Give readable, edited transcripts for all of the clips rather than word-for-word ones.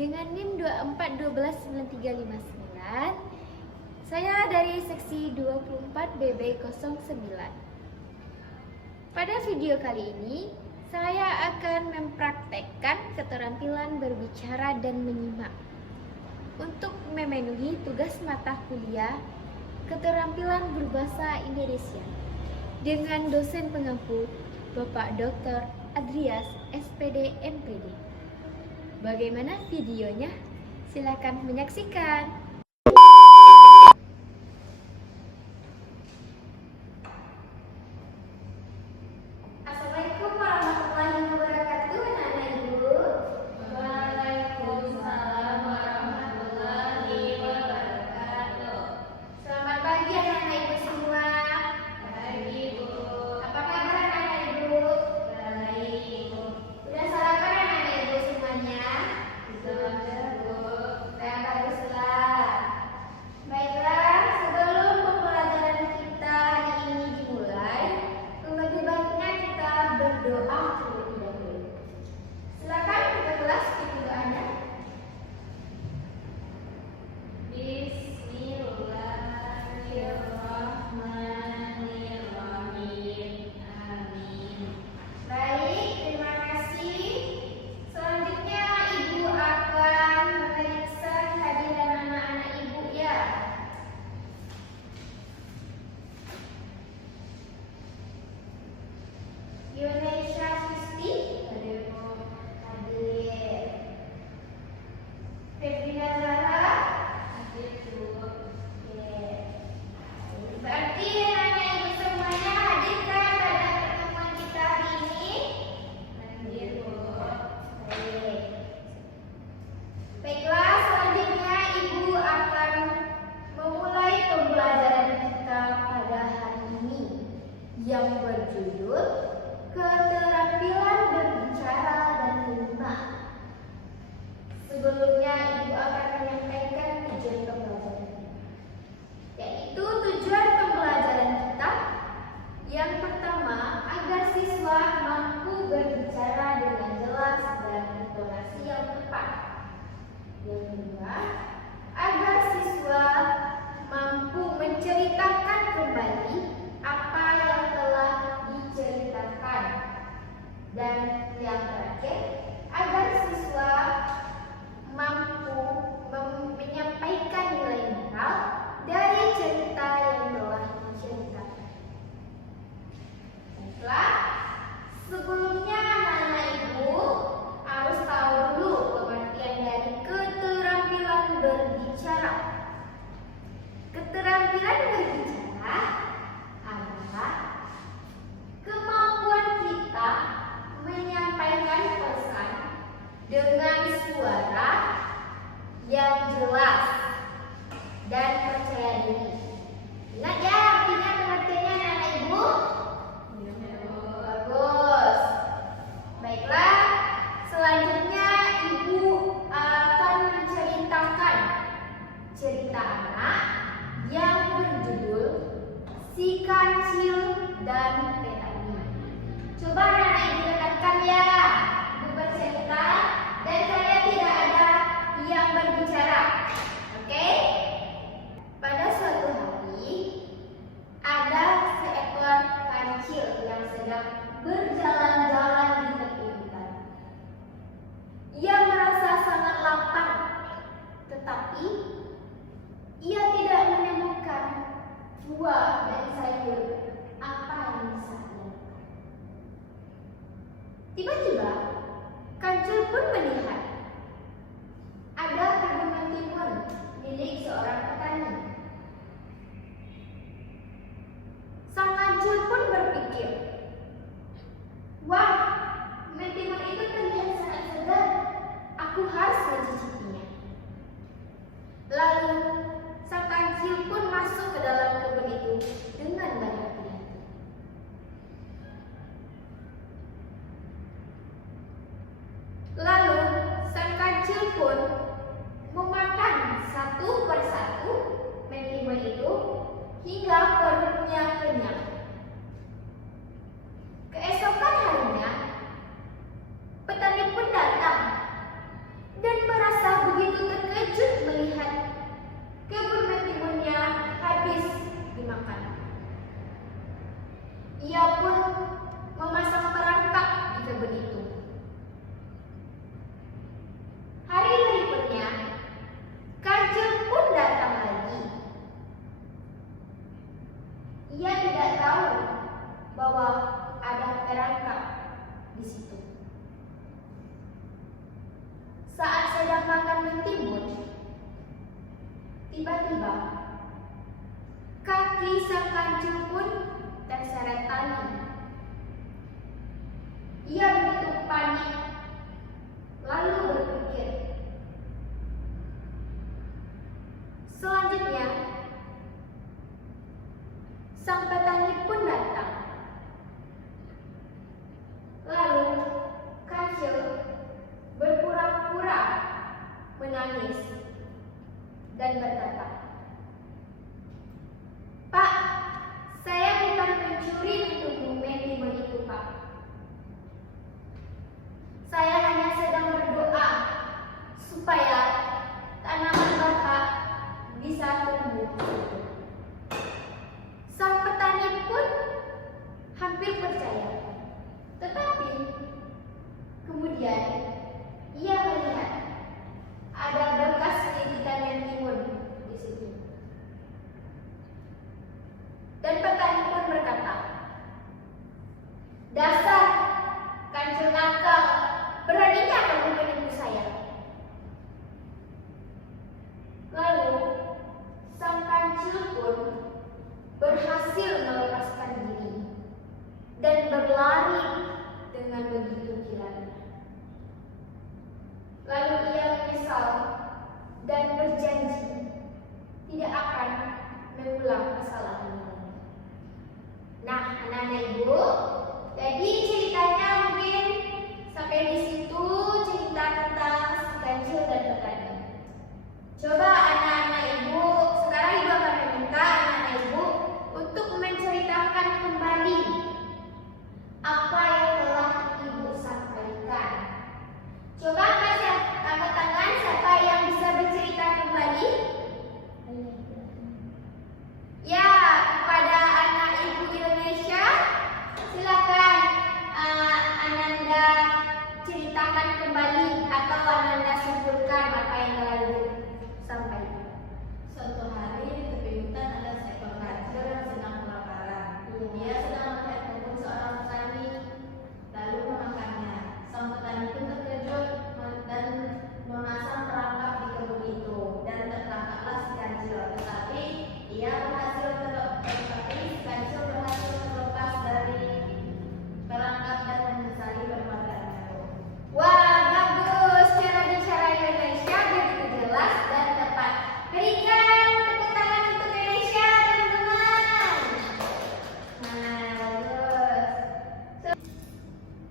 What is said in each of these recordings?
dengan NIM 24129359. Saya dari seksi 24 BB09. Pada video kali ini, saya akan mempraktekkan keterampilan berbicara dan menyimak untuk memenuhi tugas mata kuliah keterampilan berbahasa Indonesia dengan dosen pengampu Bapak Dr. Adrias SPD MPD. Bagaimana videonya? Silakan menyaksikan. Assalamualaikum warahmatullahi wabarakatuh, anak-anak ibu. Waalaikumsalam warahmatullahi wabarakatuh. Selamat pagi anak-anak ibu semua. Pagi, Bu. Apa kabar anak-anak ibu? Baik, Bu. Sudah sarapan anak-anak ibu semuanya? Sudah, Bu. Yang baguslah. Baiklah, sebelum pembelajaran kita hari ini dimulai, lebih baiknya kita berdoa terlebih dahulu. Silakan kita kelas ikuti doanya. Bismillahirrahmanirrahim. Amin. Baik, terima kasih. Selanjutnya Ibu akan memeriksa kehadiran anak-anak Ibu ya. Indonesia Susti hadir. Febrina Zahra Hadir, Bu. oke. Berarti anak-anak Ibu semuanya hadirkan pada pertemuan kita hari ini. Hadir, Bu. Baik. Baiklah, selanjutnya Ibu akan memulai pembelajaran kita pada hari ini yang berjudul keterampilan berbicara dan menyimak. Sebelumnya Ibu akan menyampaikan tujuan pembelajaran, yaitu tujuan pembelajaran kita yang pertama agar siswa mampu berbicara dengan jelas dan intonasi yang tepat. Yang kedua, agar siswa mampu menceritakan kembali apa yang telah diceritakan. Dan yang terakhir, agar siswa mampu menyampaikan nilai moral dari cerita yang telah diceritakan. Baiklah, sebelumnya anak-anak ibu harus tahu dulu pengertian dari keterampilan berbicara. Keterampilan berbicara adalah kemampuan kita menyampaikan pesan dengan suara yang jelas dan percaya diri. Ingat ya artinya pengertiannya anak-anak ibu? Bagus. Baiklah, selanjutnya Ibu akan menceritakan cerita anak yang berjudul Si Kancil dan Petani. Coba anak-anak ibu dengarkan ya. Ibu bercerita dan saya tidak ada yang berbicara. Oke? Pada suatu hari ada seekor kancil yang sedang berjalan-jalan di tepi hutan. Ia merasa sangat lapar, tetapi ia tidak menemukan buah dan sayur apa yang bisa ia makan. Tiba-tiba, kancil pun melihat ada perkebunan timun milik seorang petani. Sang kancil pun berpikir, wah, mentimun itu terlihat sangat segar. Aku harus mencicipinya. Lalu, sang kancil pun masuk ke dalam kebun itu dengan berhati-hati. Lalu, Ia pun memasang perangkap di kebun itu. Hari berikutnya, kancil pun datang lagi. Ia tidak tahu bahwa ada perangkap di situ. Saat sedang makan mentimun, tiba-tiba kaki sang kancil pun terseret tali. Ia begitu panik, lalu berpikir. Selanjutnya, sang petani pun datang. Lalu kancil berpura-pura menangis dan berkata, "Pak, saya bukan pencuri untuk mentimun itu, Pak. Saya hanya sedang berdoa supaya tanaman Bapak bisa tumbuh." Sang petani pun hampir percaya, tetapi kemudian ia melihat ada bekas gigitan mentimun di situ. Dan petani pun berkata, "Dasar kancil nakal, beraninya kamu menipu saya." Lalu sang kancil pun berhasil melepaskan diri dan berlari dengan begitu kilangnya. Lalu ia menyesal dan berjanji tidak akan mengulang kesalahan ini. Nah, anak-anak ibu, jadi ceritanya mungkin sampai di situ cerita tentang si kancil dan petani. Coba anak-anak ibu, sekarang ibu akan meminta anak-anak ibu untuk menceritakan kembali apa yang telah ibu sampaikan. Coba angkat tangan siapa yang bisa bercerita kembali? Ya, kepada anak ibu Indonesia, silakan Ananda ceritakan kembali atau Ananda simpulkan apa yang telah ibu sampaikan. Suatu hari di tepi hutan ada seekor kancil yang sedang kelaparan. Dia sedang melihat kebun seorang petani, lalu memakannya. Sang petani pun terkejut dan memasang perangkap di kebun itu, dan tertangkaplah si kancil. Tetapi si kancil berhasil terlepas dari perangkap dan menyesali perbuatannya. Wah, bagus. Cara bicara Indonesia begitu jelas dan tepat. Berikan tepuk tangan untuk Indonesia, teman-teman. Nah, bagus.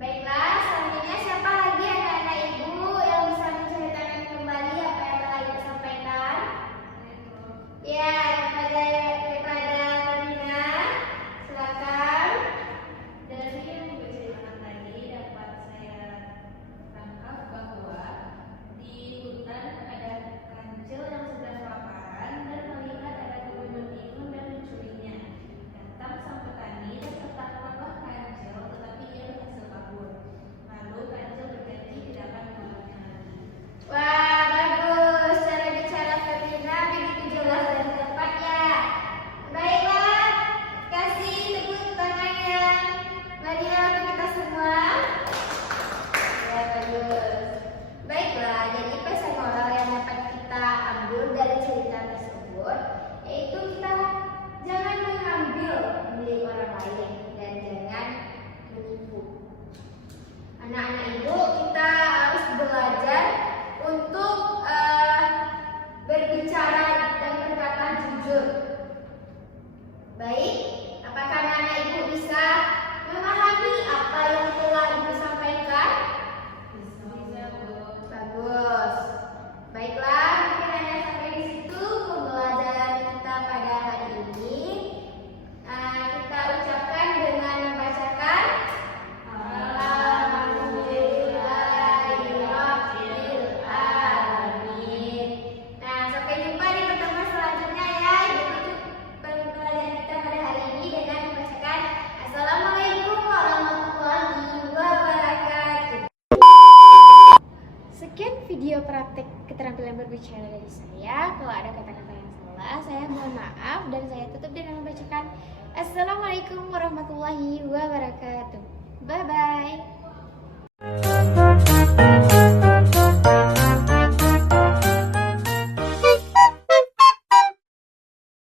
Baiklah, selanjutnya siapa lagi anak-anak ibu yang bisa menceritakan kembali apa yang telah ibu sampaikan? Ya, daripada Marina, silakan. Dari yang diceritakan tadi dapat saya tangkap bahwa di hutan ada kancil yang sedang kelaparan dan melihat ada kebun mentimun dan mencurinya. Datang sang petani dan tertangkaplah kancil, tetapi ia berhasil kabur. Lalu kancil berjanji tidak akan mengulangnya lagi. Wah, bagus. Cara bicara Febrina begitu jelas dan tepat ya. Baiklah, kasih tepuk tangan yang meriah untuk kita semua. Ya, bagus. Baiklah, jadi pesan moral yang dapat kita ambil dari cerita tersebut yaitu kita jangan mengambil milik orang lain dan jangan menipu. Anak-anak ibu, kita harus belajar untuk berbicara dan berkata jujur. Baik, apakah anak-anak ibu bisa memahami apa yang telah ibu sampaikan? Bisa, Bu. Bagus. Baiklah, mungkin hanya sampai di situ pembelajaran kita pada hari ini. Kita ucapkan dengan membacakan Alhamdulillahirabbil alamin. Nah, sampai jumpa di pertemuan selanjutnya ya. Itu pembelajaran kita pada hari ini dengan berbicara dari saya. Kalau ada kata-kata yang salah, saya mohon maaf dan saya tutup dengan membacakan Assalamualaikum warahmatullahi wabarakatuh. Bye bye.